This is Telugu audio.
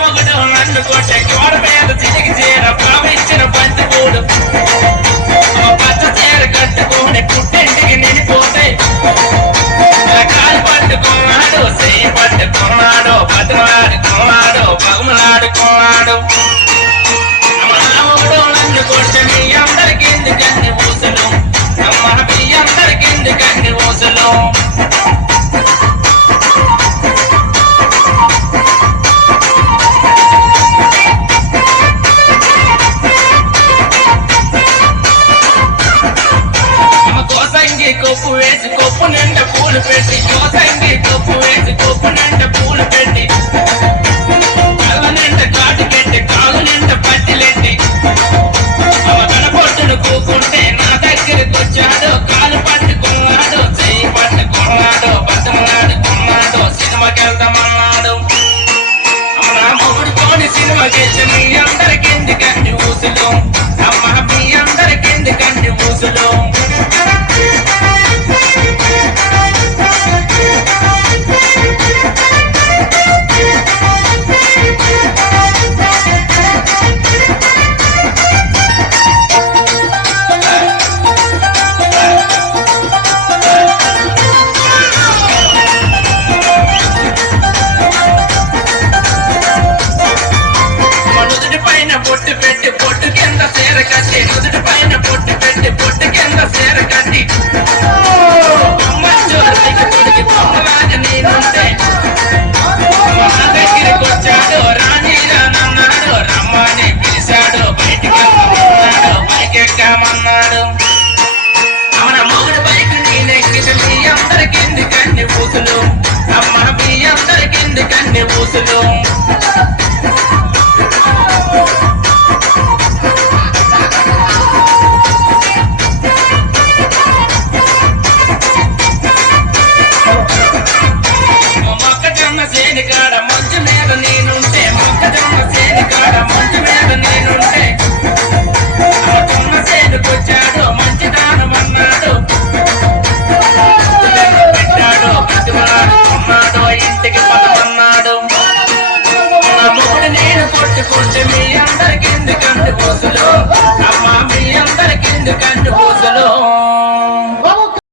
మొగుడు నన్ను కొట్టే గోడ మీద చిటికి చీర భావించిన బంతి పూడు పచ్చ చీర కట్టుకుని పుట్టింటికి నిలిపోతే కాలు పట్టుకున్నాడు చెయ్యి పట్టుకున్నాడు బతులాడుకున్నాడు బగుమలాడుకున్నాడు మొగుడు నన్ను కొట్టే మీ అందరికి ఎందుకన్ని ఊసలు అమ్మ మీ అందరికి ఎందుకన్ని ఊసలు కొప్పు వేసి కొప్పు నిండా పూలు పెట్టి కోసంగి కొప్పు వేసి కొప్పు నిండా పూలు పెట్టి కళ్ళ నిండా కాటు పెట్టి కాలు నిండా పట్టిలెట్టి కనపొట్టును కూకుంటే నా దగ్గరికి వచ్చాడు కాలు పట్టుకున్నాడు చెయ్యి పట్టుకున్నాడు బతమలాడుకున్నాడు సినిమాకి వెళ్తామన్నాడు నా మొగుడుతోని సినిమాకి మీ అందరికి ఎందుకండి ఊసులు అమ్మ మీ అందరికి ఎందుకండి ఊసులు